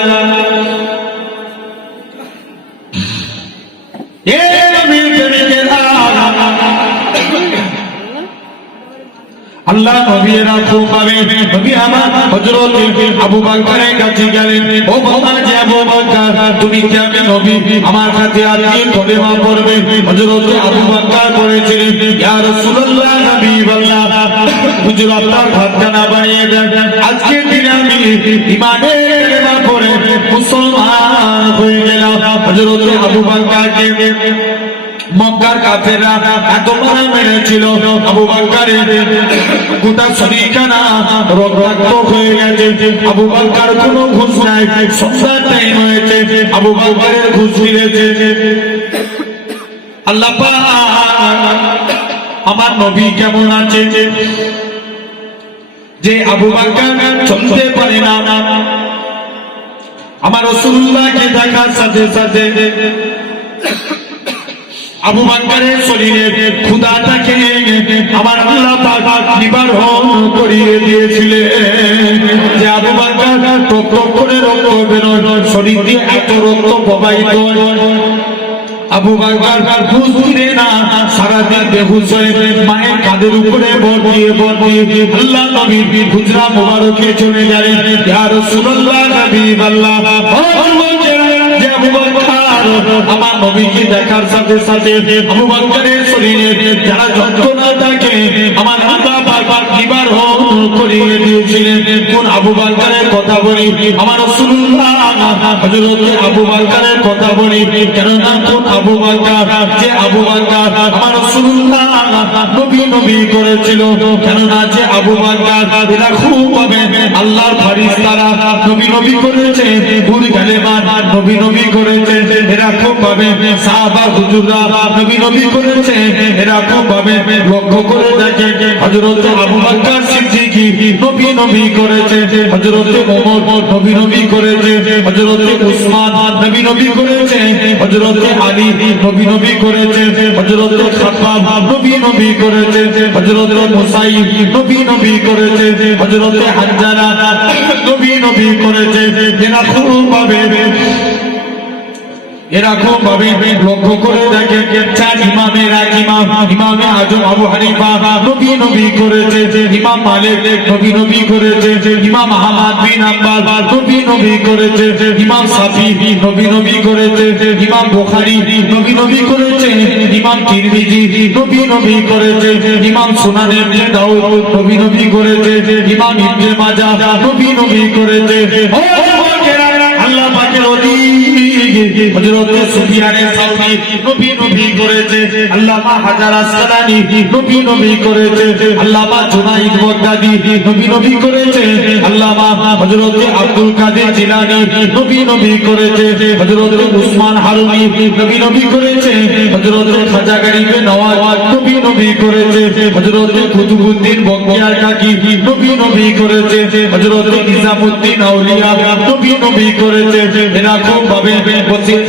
আল্লাহ নবীরা খুব পাবে। নবী আমার হযরত আবু বকরের কাছে গেলেন, ও বাবা যে আবু বকর তুমি কি আমি নবী আমার কাছে আজকে কলেমা পড়বে? হযরত আবু বকর বলেছিলেন ইয়া রাসূলুল্লাহ নবী বললা হুজুর আপনার ভাতখানা বানিয়ে দেন, আজকে দিনে আমি ঈমানের কলেমা পড়ে মুসলমান হয়ে গেলাম। হযরত আবু বকরকে মক্কার কাফেররা এত মারা মেরেছিল আবু বকরের গোটা শরীরখানা রক্তাক্ত হয়ে গেছে। আবু বকর কোনো ঘুষ নাই, সন্ধ্যার টাইম হয়েছে, আবু বকরের ঘুষ দিয়েছে। আল্লাহ পাক আমার নবী কেমন আছে যে আবু বকর চলতে পারে না, আমার রাসূলুল্লাহকে দেখার সাথে সাথে আবু বকরের শরীরে ক্ষুধাটাকে আমার আল্লাহ পাক নিবারণ করিয়ে দিয়েছিলেন। যে আবু বকর টক টক করে রক্ত বেরোয়, শরীর দিয়ে এত রক্ত প্রবাহিত হয়, আবু বকর হুঁশ দিলে না, সারাদিন বেহুশ হয়ে মায়ের কাঁধের উপরে বসিয়ে আল্লাহ নবী হুজরা মোবারকে চলে গেলেন। ইয়া রাসূলুল্লাহ হাবিবাল্লাহ, যে আবু বকর আমার নবীকে দেখার সাথে সাথে আবু বকরের শরীরে যারা যন্ত্রণাটাকে আমার আল্লাহ পাক নিবারণ করিয়ে দিয়েছিলেন। কোন আবু বকরের কথা বলি? আমার রাসূলুল্লাহ হযরত আবু বকরের কথা বলি। কেননা কোন আবু বকর, যে আবু বকর আমার রাসূলুল্লাহ নবী করেছিল। কেননা যে আবু বকর এরা খুব পাবে আল্লাহর ফেরেশতারা নবী করেছে, ভুল কালেমার নবী করেছে, এরা খুব পাবে সাহাবা হুজুররা নবী করেছে, এরা খুব পাবে। লক্ষ্য করে দেখে হযরত আবু বকর সিদ্দিক নবী করেছে, হযরত ওমর নবী করেছে, হযরত উসমান নবী করেছে, হযরত আলী নবী করেছে, হযরত খাব্বাব নবী করেছে, হযরত মুসাইব নবী করেছে, হযরত হানজালা নবী করেছে। এরা খুব পাবে, এরকম ভাবে লক্ষ্য করে দেখে চার ইমামের এক ইমামে আজম আবু হানিফা নবী করেছে, ইমাম মালিক নবী করেছে, ইমাম আহমদ বিন হাম্বল নবী করেছে, ইমাম শাফি নবী করেছে, ইমাম বুখারী নবী করেছে, ইমাম তিরমিজি নবী করেছে, ইমাম সুনান ইবনে দাউদ নবী করেছে, ইমাম ইবনে মাজাহ নবী করেছে। আল্লাহ পাকের ওলি হযরত সুফিয়ান সাউরি নবী করেছে, আল্লামা হাজার আসকালানি নবী করেছে, আল্লামা জুনাইদ বাগদাদি নবী করেছে, আল্লামা হযরত আব্দুল কাদের জিলানী নবী করেছে, হযরত উসমান হারুনি নবী করেছে, হযরত খাজা গরিবে নওয়াজ নবী করেছে, হযরত কুতুবউদ্দিন বখতিয়ার কাকি নবী করেছে, হযরত নিজামউদ্দিন আউলিয়া নবী করেছে। এরকম ভাবে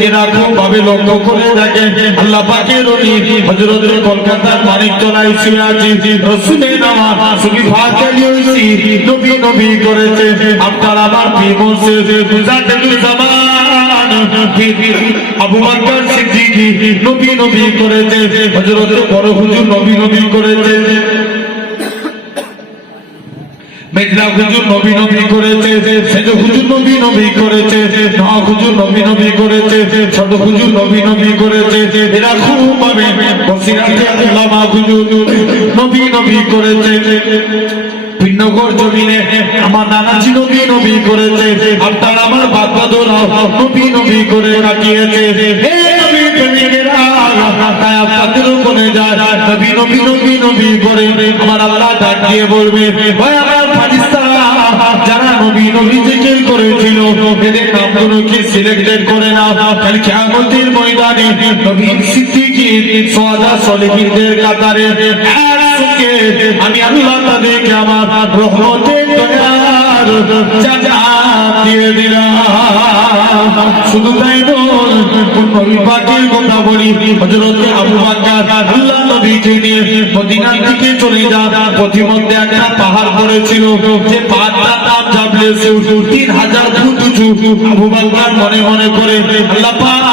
এরকম ভাবে লক্ষ্য করে দেখে আল্লাহ পাকের ওলি হযরত কলকাতার মানিকতলায় শুয়ে আছে রসুলের নামা সুবি ফাতেলি হইছি নবী করেছে। আপনার আমার প্রিয় মুজাদ্দিদুল জামান আবু বকর সিদ্দিক নবী করেছে, হযরত বড় হুজুর নবী করেছে, মেঘলা হুজুর নবী করেছে, সেজ হুজুর নবী করেছে, না হুজুর নবী করেছে, ছোট হুজুর নবী করেছে। এরা খুব পাবে বসিরাতে আল্লামা হুজুর নবী করেছে। ভিন্নগর জমিনে আমার নানাজি নবী করেছে, আপনার আমার বাপ দাদুরা নবী করে রাখিয়েছে। হে নবী প্রেমিকেরা, তাই আপনাদেরও বলে যায় নবী করে আমার আল্লাহ ডাক দিয়ে বলবে, ভাই আমার ফারিস্তারা যারা নবী জিকির করেছিল এদের নামগুলোকে সিলেক্টেড করে নাও, কাল কিয়ামতের ময়দানে নবী সিদ্দিকীর সুহাদা সালেহীনদের কাতারে একসঙ্গে আমি আল্লাহ তাদেরকে আমার রহমতের দয়ার জান্নাত দিয়ে দিলাম। শুধু তাই নয়, নবী পাকের কথা বলি, হযরত আবু বকর আল্লাহ নবীকে নিয়ে মদিনার দিকে চলে যান। পথিমধ্যে একটা পাহাড় পড়েছিল, যে পাহাড়টার নাম জাবলে সূর, 3000 ফুট উঁচু। আবু বকর মনে মনে করে, আল্লাহ পাক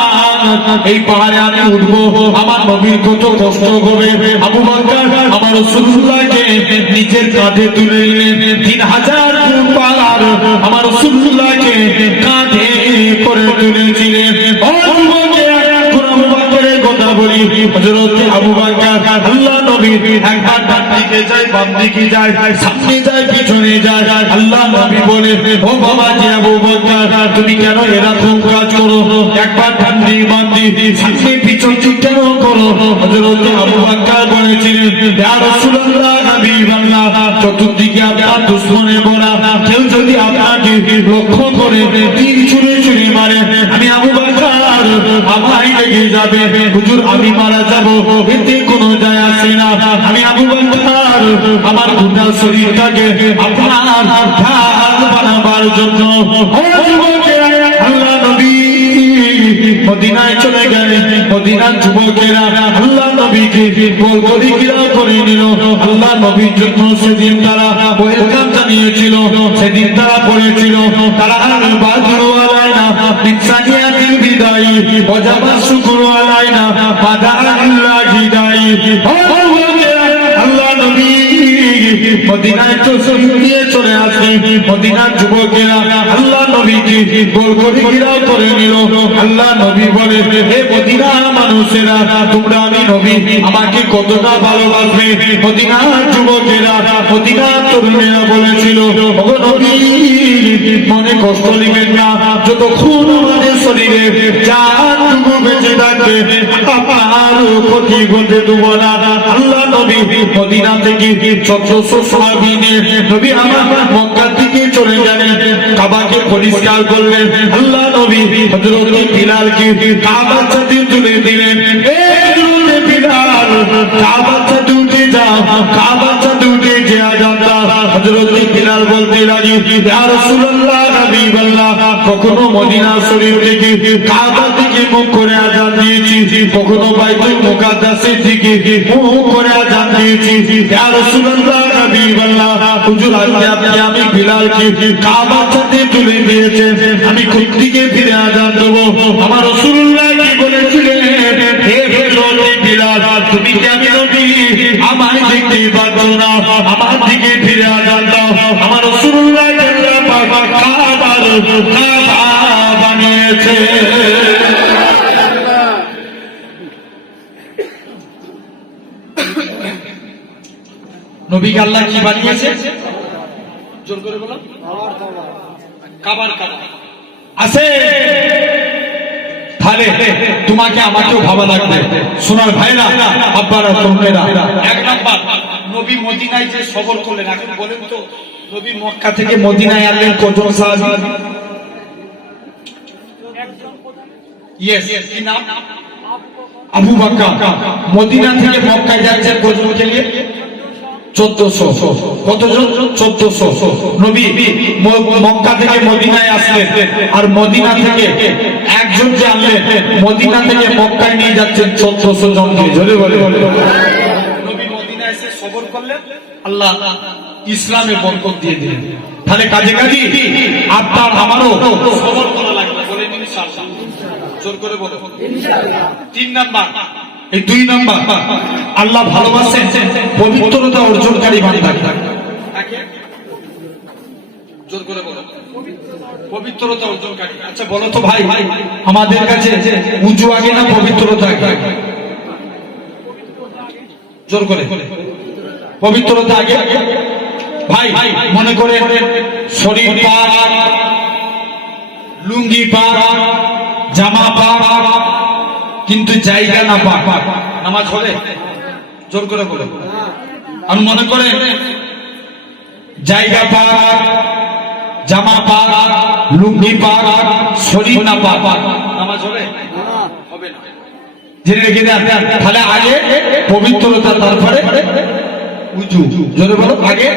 এই পাহাড়ে আমি উঠবো, আমার নবীর কত কষ্ট হবে। আবু বকর আমার রাসূলুল্লাহকে নিজের কাঁধে তুলে নিলেন। 3000 ফুট পাহাড় আমার রাসূলুল্লাহকে কাঁধে করে তুলেছিলেন। কথা বলি, হযরত আবু বকর আল্লাহ নবী একবার ডান দিকে যায় বাম দিকে যায় সামনে যায় পিছনে যায় আল্লাহ নবী বলে ও বাবা জি আবু বকর তুমি কেন এরকম কাজ করো একবার ডান দিকে বাম দিকে সামনে পিছনে কেন করো হযরত আবু বকর বলেছিলেন ইয়া রাসূলুল্লাহ হাবিবাল্লাহ চতুর্দিকে আপনার দুশমনে ভরা কেউ যদি আপনাকে লক্ষ্য করে তীর ছুঁড়ে ছুঁড়ে মারে আমি আবু বকর আমায় লেগে যাবে হুজুর আমি মারা যাব এতে কোনো যায় আসে না আমি আবু বকর আমার গোটা শরীরটাকে আপনার ঢাল বানাবার জন্য আল্লাহ নবী মদিনায় চলে গেলেন মদিনার যুবকেরা আল্লাহ নবীকে গোল করে ঘেরাও করে নিল আল্লাহ নবীর জন্য সেদিন তারা ওয়েলকাম জানিয়েছিল সেদিন তারা পড়েছিল তারা বাজরু আলাইনা ইনসানিয়াতিল বিদায়ী ওয়াজাবা শুকরু আলাইনা ফাদাআল্লাহি দায়ী আল্লাহ নবী মদিনায় তো দিয়ে চলে আসে মদিনার যুবকেরা আল্লাহ নবীকে গোল করে ঘেরাও করে নিল আল্লাহ নবী বলে হে মদিনার মানুষেরা তোমরা আমি নবী আমাকে কতটা ভালোবাসবে মদিনার যুবকেরা মদিনার তরুণেরা বলেছিল ও নবী মনে কষ্ট নেবেন না যতক্ষণ আমাদের শরীরে জানটুকু বেঁচে থাকবে আপনার ক্ষতি ঘটে দেব না আল্লাহ নবী মদিনা থেকে 1400 সাহাবী নিয়ে নবী আমার মক্কা থেকে চলে গেলেন কাবাকে পরিষ্কার করলেন আল্লাহ নবী হযরত বিলালকে কাবার ছাদে তুলে দিলেন এই বিলাল কাবার ছাদে উঠে যাও কাবার ছাদে উঠে যে আজানটা হযরত বিলাল বলতে লাগি ইয়া রাসূলুল্লাহ হাবিবাল্লাহ কখনো মদিনা শরীফ থেকে কাবা থেকে মুখ করে আজান দিয়েছি কখনো বাইতুল মুকাদ্দাসের থেকে মুখ করে আজান দিয়েছি ইয়া রাসূলুল্লাহ হাবিবাল্লাহ হুজুর আজকে আপনি আমি বিলালকে কাবা ছাদে তুলে দিয়েছেন আমি কোন দিকে ফিরে আজান দেব আমার রাসূলুল্লাহ কি বলেছিলেন হে বিলাল তুমি কি আমি নবী আমায় দেখতে পাচ্ছ না আমার দিকে ফিরে আজান দাও আমার রাসূলুল্লাহ কাবার কাবা বানিয়েছে নবীকে আল্লাহ কি বানিয়েছে জোর করে বলো কাবার কাবা আছে তাহলে তোমাকে আমাকেও ভাবা লাগবে সোনার ভাইরা আব্বারা তরুণেরা এক নাম্বার নবী মদিনায় যে সফর করলেন এখন বলেন তো নবী মক্কা থেকে মদিনায় আসলেন কজন সাহাবী ইয়েস কি নাম আবু বকর মদিনা থেকে মক্কায় যাচ্ছেন কজনকে নিয়ে 1400 কতজন 1400 নবী মক্কা থেকে মদিনায় আসলেন আর মদিনা থেকে একজন যে আনলেন মদিনা থেকে মক্কায় নিয়ে যাচ্ছেন 1400 জনকে জোরে বলে নবী মদিনায় এসে সফর করলেন আল্লাহ ইসলামে বরকত দিয়ে দিলেন তাহলে কাজে কাজে আপনার আমারও সফর করা লাগবে বলেন ইনশাআল্লাহ জোর করে বলো ইনশাআল্লাহ 3 নাম্বার এই 2 নাম্বার আল্লাহ ভালোবাসেন পবিত্রতা অর্জনকারী বান্দা তাকে জোর করে বলো পবিত্রতা অর্জনকারী আচ্ছা বলো তো ভাই আমাদের কাছে উজু আগে না পবিত্রতা আগে জোর করে পবিত্রতা আগে ভাই মনে করে শরীর পাক লুঙ্গি পাক জামা পাক কিন্তু জায়গা না পাক নামাজ হবে জোর করে বলো আমি মনে করে জায়গা পাক জামা পাক লুঙ্গি পাক শরীর না পাক নামাজ হবে হবে না জেনে রেখে দেন তাহলে আগে পবিত্রতা তারপরে উজু জোরে বলো আগে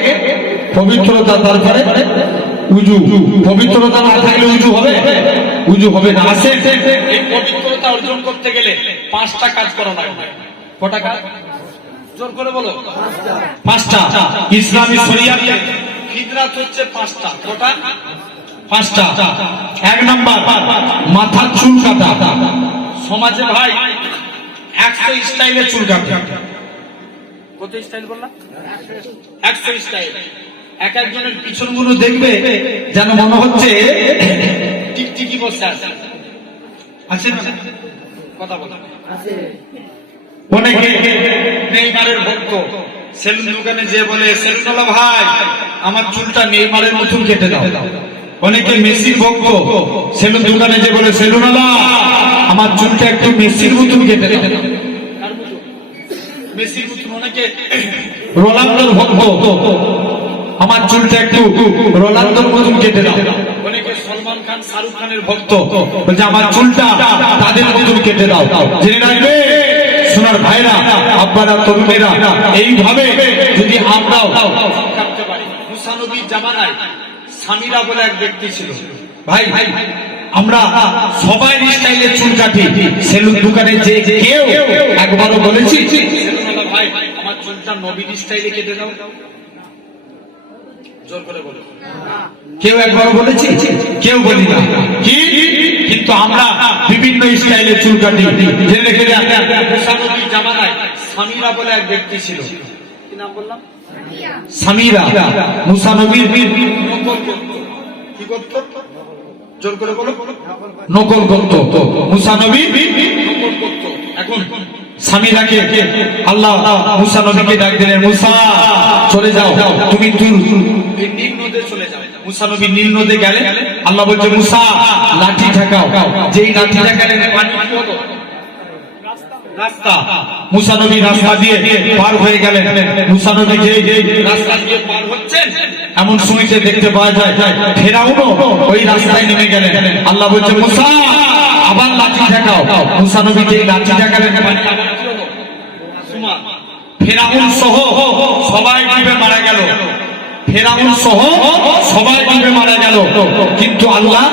পবিত্রতা তারপরে উজু পবিত্রতা না থাকলে উজু হবে উজু হবে না আসে এই পবিত্রতা অর্জন করতে গেলে 5টা কাজ করা লাগবে কটা কাজ জোর করে বলো 5টা ইসলামী শরিয়াতে ফিতরাত হচ্ছে 5টা কটা 5টা এক নাম্বার মাথা চুল কাটা সমাজে ভাই 100 স্টাইলে চুল কাটে কত স্টাইল বললাম 100 স্টাইল এক একজনের পিছনগুলো দেখবে যেন মনে হচ্ছে টিকটিকি বসে আছে আছে না কথা বলো আছে অনেকে নেইমারের ভক্ত, সেলুন দোকানে যে বলে সেলুনওয়ালা ভাই আমার চুলটা নেইমারের মতন কেটে দাও। অনেকে মেসির ভক্ত, সেলুন দোকানে যে বলে সেলুনওয়ালা আমার চুলটা একটু মেসির মতন কেটে দাও। মেসির মতন। অনেকে রোনাল্ডোর ভক্ত, আমার চুলটা একটু রোনাল্ডোর মতন কেটে দাও। অনেকে সলমান খান শাহরুখ খানের ভক্ত, বলছে আমার চুলটা তাদের মতন কেটে দাও। জেনে রাখবে সোনার ভাইরা, আব্বারা, তরুণেরা, এইভাবে যদি আমরাও কাটতে পারি। মুসা নবীর জামানায় সামিরা বলে এক ব্যক্তি ছিল। ভাই আমরা সবাই স্টাইলে চুল কাটি, সেলুন দোকানে যে কেউ একবারও বলেছি ভাই আমার চুলটা নবীর স্টাইলে কেটে দাও? জোর করে বলো। কেউ একবারও বলেছি? কেউ বলি না। কি কিন্তু আমরা বিভিন্ন স্টাইলে চুল কাটি। জেনে রেখে মুসা নবীর জামানায় সামিরা বলে এক ব্যক্তি ছিল। কি নাম বললাম? সামিরা। মুসা নবীর নকল করত। কি করত? জোর করে বলো। নকল করত। মুসা নবী নকল করত। এখন সামিরাকে আল্লাহ মুসা নবীকে ডাক দিলেন, মুসা চলে যাও, তুমি নীল নদে চলে যাও। মুসা নবী নীল নদে গেলে আল্লাহ বলছে মুসা লাঠি ঠেকাও। যেই লাঠি ঠেকালে পানি কি হলো? রাস্তা। মুসা নবী রাস্তা দিয়ে পার হয়ে গেলেন। মুসা নবী যে রাস্তা দিয়ে পার হচ্ছেন এমন সময়তে দেখতে পাওয়া যায় ফেরাউনও ওই রাস্তায় নেমে গেলেন। আল্লাহ বলছে মুসা আবার লাঠি ঠেকাও। মুসা নবী যে লাঠি ঠেকালেন পানি আবার কি হলো? ফেরাউন সহ সবাই ডুবে মারা গেল। ফেরাউন সহ সবাই ডুবে মারা গেল, কিন্তু আল্লাহ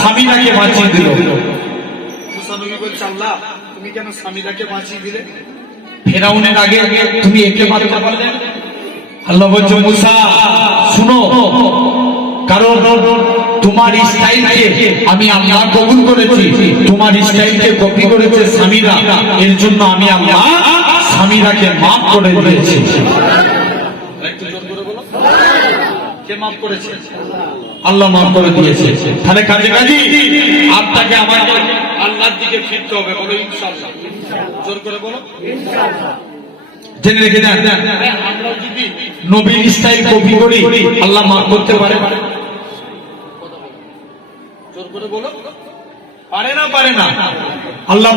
সামিরাকে বাঁচিয়ে দিল। মুসা নবী বলছে আল্লাহ তুমি কেন সামিরাকে বাঁচিয়ে দিলে? ফেরাউনের আগে তুমি একে মারতে পারলে? আল্লাহ বলছে মুসা শুনো, কারণ তোমার স্টাইলকে আমি আল্লাহ কবুল করেছি, তোমার স্টাইলকে কপি করেছে সামিরা, এর জন্য আমি আল্লাহ সামিরাকে মাফ করে দিয়েছি। একটু জোর করে বলো। কে মাফ করেছে? আল্লাহ মাফ করে দিয়েছে। তাহলে কাজে কাজী আপনাকে আমাকে আল্লাহর দিকে ফিরতে হবে। বলো ইনশাআল্লাহ। জোর করে বলো ইনশাআল্লাহ। জেনে রেখে দেন আমরা যদি নবীর স্টাইল কপি করি আল্লাহ মাফ করতে পারে? জোর করে বলো পারে না? পারে না। আল্লাহ